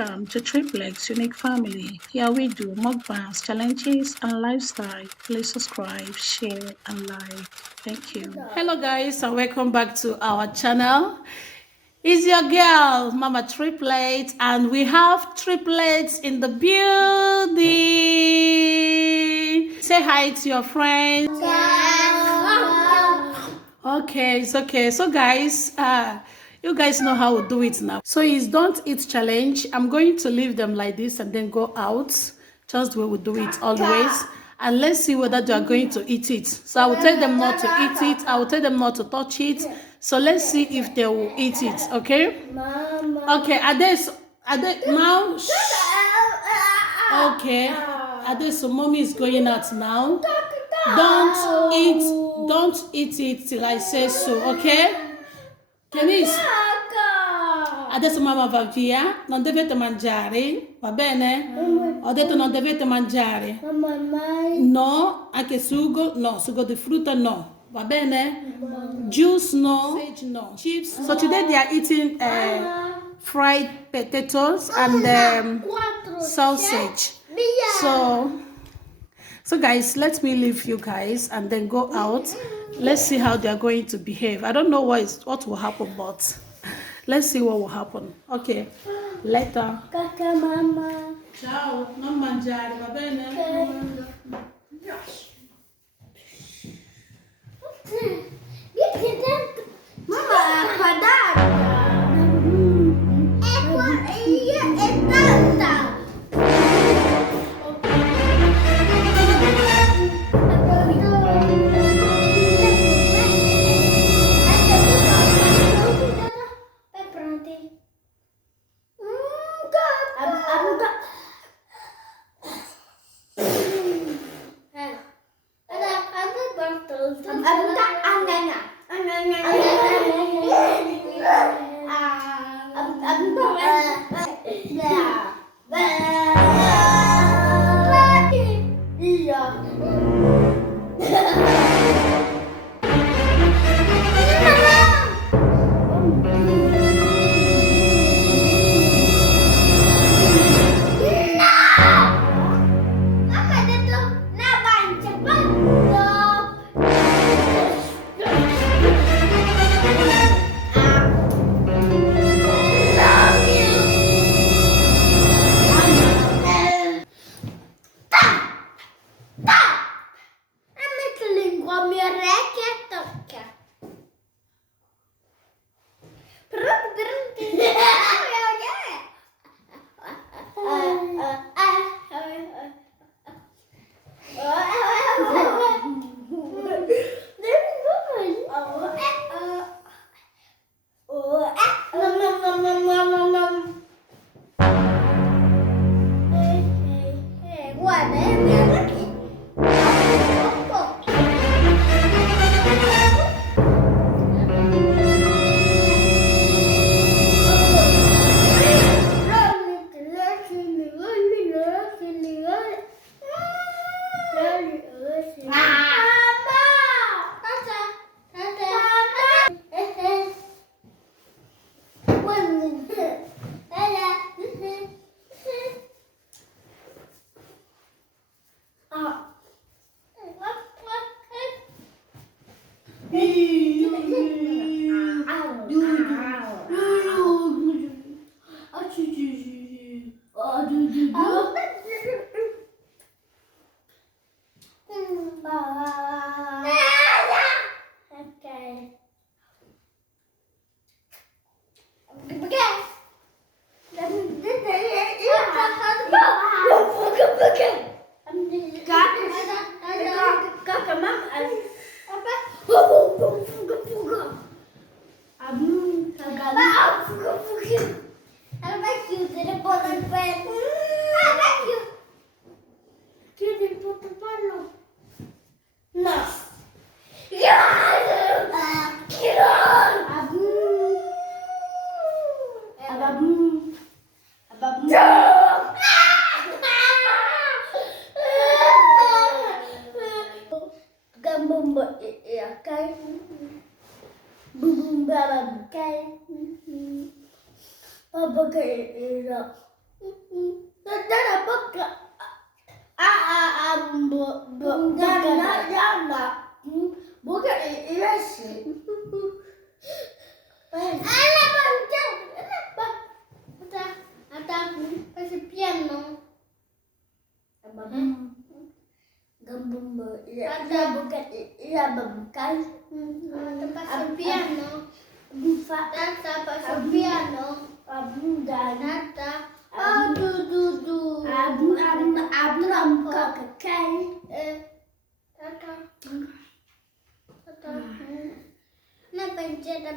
welcome to Triplets Unique Family. Here we do mukbangs, challenges, and lifestyle. Please subscribe, share, and like. Thank you. Hello, guys, and welcome back to our channel. It's your girl, Mama Triplets, and we have triplets in the building. Say hi to your friends. Okay, it's okay. So, guys, you guys know how we do it now. So it's don't eat challenge. I'm going to leave them like this and then go out, just the way we do it always. And let's see whether they are going to eat it. So I will tell them not to eat it. I will tell them not to touch it. So let's see if they will eat it. Okay? Okay. Ade, now. Okay. Ade, so mommy is going out now. Don't eat it till I say so. Okay? Kenis, adesso mamma va via, non dovete mangiare, va bene? Ho detto non dovete mangiare. No, anche sugo, no, sugo di frutta no, va bene? Juice no, sausage no, chips. So today they are eating fried potatoes and sausage. So guys, let me leave you guys and then go out. Let's see how they are going to behave. I don't know what will happen, but let's see what will happen. Okay, later. Kaka mama. Ciao, non mangiare, va bene? Mama, quadrada. É tanta.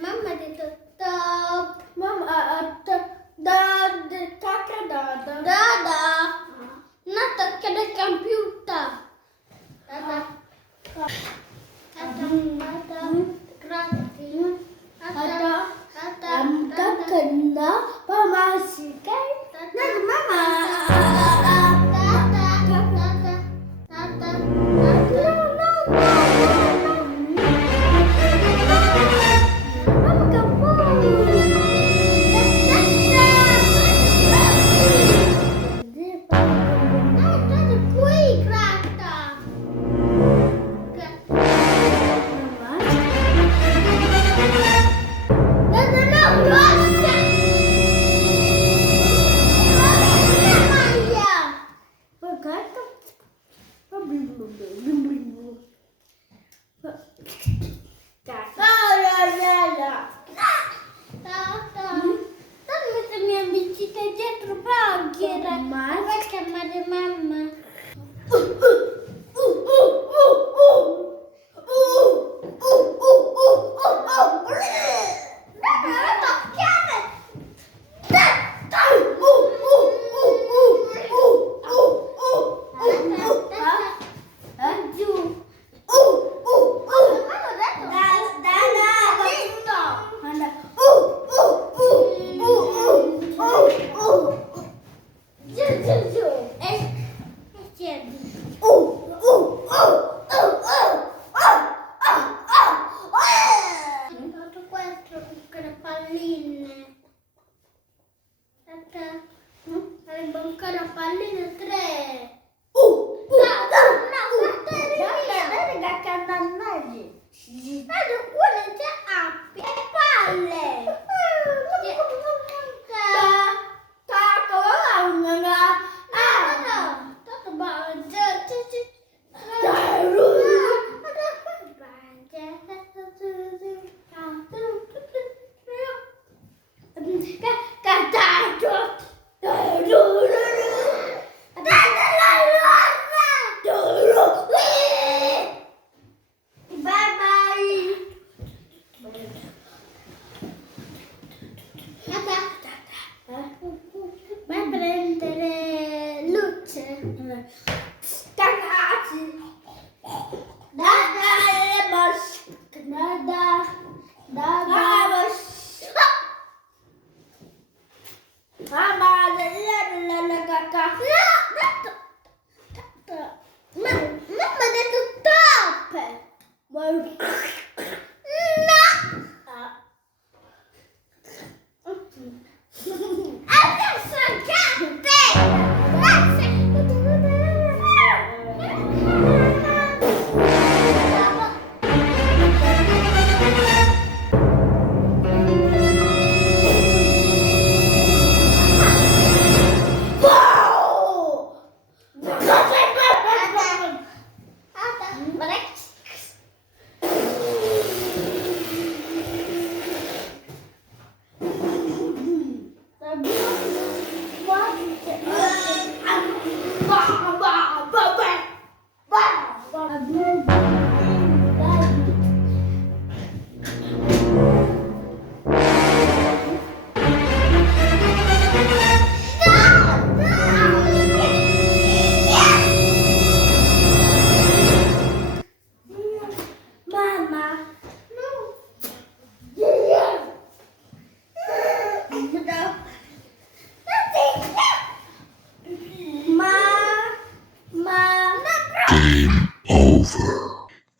Mamma ditutup. Mama kakak dadah. Nah, tak ada komputer. Dadah. Kena pemasukan. Nah, mama.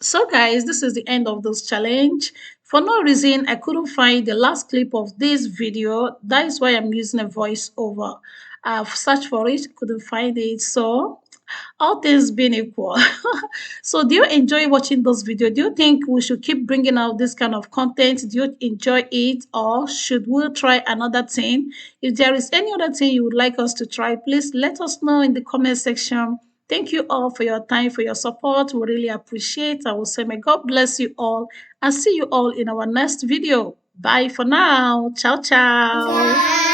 So, guys, this is the end of this challenge. For no reason, I couldn't find the last clip of this video. That is why I'm using a voiceover. I've searched for it, couldn't find it. So all things being equal. So do you enjoy watching those videos? Do you think we should keep bringing out this kind of content? Do you enjoy it, or should we try another thing? If there is any other thing you would like us to try, please let us know in the comment section. Thank you all for your time, for your support. We really appreciate. I will say may God bless you all and see you all in our next video. Bye for now. Ciao, ciao.